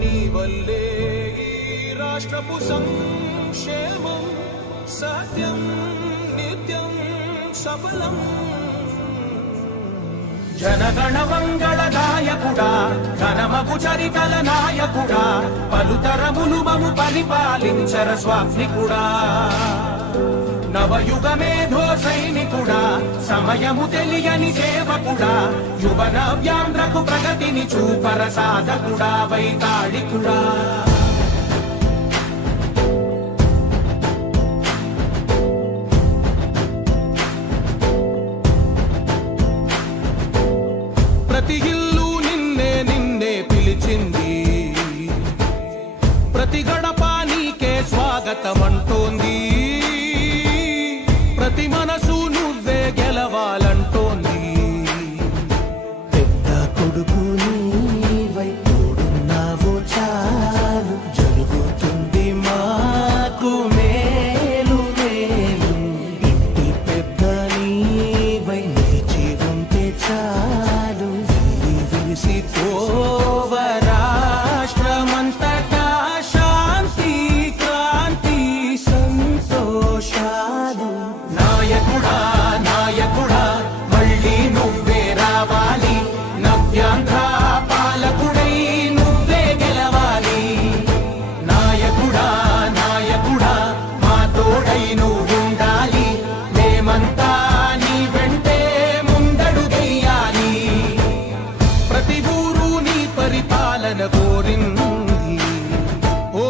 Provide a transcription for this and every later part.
నీ వల్లే ఈ రాష్ట్రపు సంక్షేమం సత్యం నిత్యం సఫలం. జనగణ మంగళ నాయకుడా ఘనమగు చరితల నాయకుడా పలుతరములు మము పరిపాలించర స్వామికుడా. నవయుగ మేధో సైనికుడా సమయము తెలియని సేవకుడా యువ నవ్యాంధ్రకు ప్రగతిని చూపర సాధకుడా వైతాళికుడా. ప్రతి ఇల్లు నిన్నే నిన్నే పిలిచింది, ప్రతి గడప నీకే స్వాగతమంటోంది, ప్రతి మనసు నువ్వే గెలవాలంటోంది. పెద్ద కొడుకు నీవై తోడున్నావు చాలు జరుగుతుంది మాకు మేలు మేలు. ఇంటి పెద్ద నీవై నిలిచి ఉంటే చాలు విసిపోవ రాష్ట్రమంతటా శాంతి క్రాంతి సంతోషాలు. నాయకుడా నాయకుడా మళ్ళీ నువ్వే రావాలి, నవ్యాంధ్ర పాలకుడై నువ్వే గెలవాలి. నాయకుడా నాయకుడా మా తోడై నువ్వుండాలి, మేమంతా నీ వెంటే ముందడుగెయ్యాలి. ప్రతి ఊరు నీ పరిపాలన కోరింది, ఓ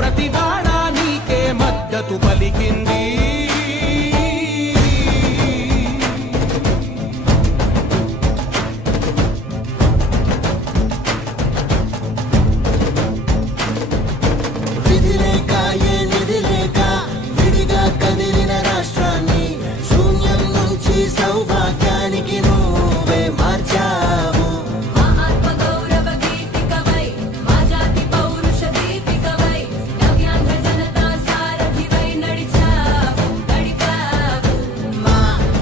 ప్రతి వాడ నీకే మద్దతు పలికింది. విధిలేక ఏ నిధిలేక విడిగా కదిలిన రాష్ట్రాన్ని శూన్యం నుంచి సౌభాగ్యానికి నువ్వే మార్చావు. మా ఆత్మ గౌరవ గీతికవై మా జాతి పౌరుష దీపికవై నవ్యాంధ్ర జనతా సారథివై నడిచావు గడిపావు. మా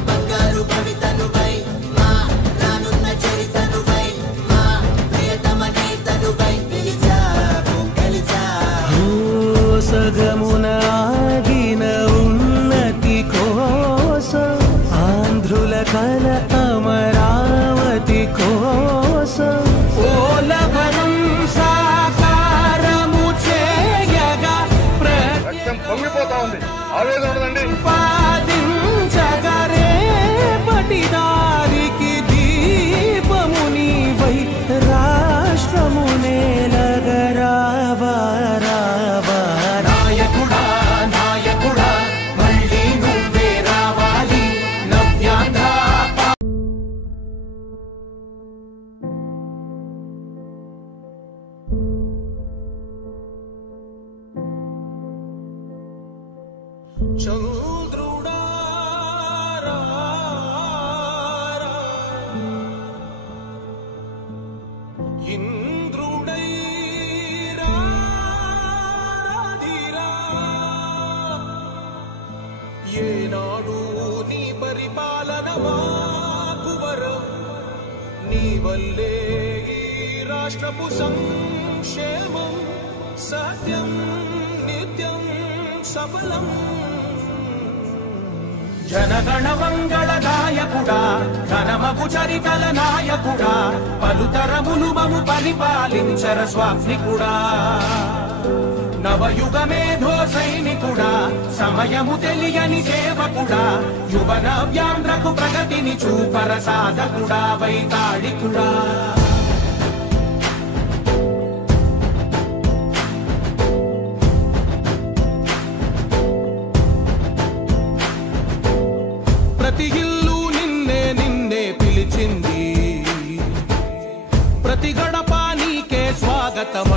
బంగారు భవితనువై మా రానున్న చరితనువై మా ప్రియతమ నేతనువై పిలిచావు గెలిచావు. సగమున ఆగిన ఉన్నతి కోసం ఆంధ్రుల కల అమరావతి కోసం ఓలవనం సాకారము చేయగా రక్తం పొంగిపోతా ఉంది, ఆవేదన ఉండదండి. ప్రతిపాదించగరేపటి దారికి దీపము నీవై రాష్ట్రము నేలగరావా రావా. నాయకుడా నాయకుడా మళ్ళీ నువ్వే రావాలి, నవ్యాంధ్ర చంద్రుడా ఇంద్రుడై రాధిరా. ఏనాడు నీ పరిపాలన మాకు వరం, నీ వల్లే ఈ రాష్ట్రపు సంక్షేమం సత్యం నిత్యం సఫలం. జనగణ మంగళ నాయకుడా ఘనమగు చరితల నాయకుడా పలుతరములు మము పరిపాలించర స్వామికుడా. నవయుగ మేధో సైనికుడా సమయము తెలియని సేవకుడా యువ నవ్యాంధ్రకు ప్రగతిని చూపర సాధకుడా వైతాళికుడా. ప్రతి ఇల్లు నిన్నే నిన్నే పిలిచింది, ప్రతి గడప నీకే స్వాగతం